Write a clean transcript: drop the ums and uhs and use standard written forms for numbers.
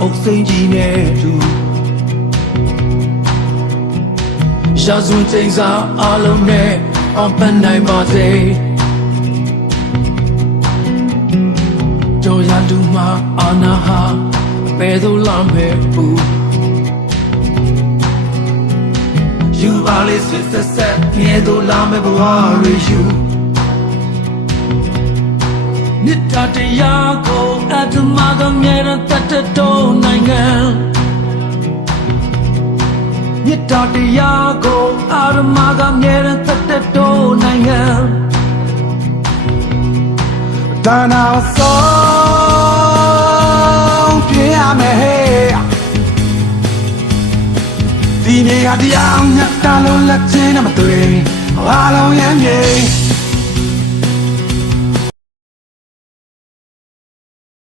အုပ်စိန်ကြီးနဲ့တူရာဇဝင်ချိန်စာအလုံးနဲ့အောင်ပန်းနိုင်ပါစေကြော်ရလူမှာအာနာဟာဘယ်သို့လာမဲ့ဘူးယူပါလေစစ်ဆက်ငယ်သို့လာမဲ့ဘဝရေယူမြစ်တာတရားကိုအတ္တမကမြဲတဲ့တတ်တော်နိုင်ငံမြစ်တာတရားကိုအာရမကမြဲတဲ့တတ်တော်နိုင်ငံဒါနာဆုံးပြရမယ်ဒီနေ့ကတရားညတ်တာလို့လက်ချင်းနဲ့မတွေ့အားလုံးရမ်းမြေ